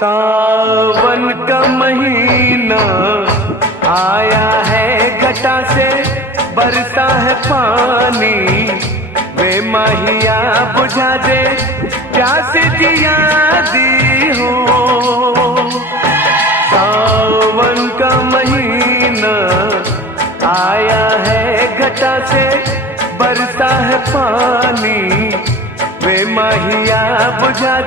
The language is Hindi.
सावन का महीना आया है, घटा से बरसा है पानी। वे माहिया बुझा दे प्यास दिया दी हो। सावन का महीना आया है, घटा से बरसा है पानी। वे माहिया बुझा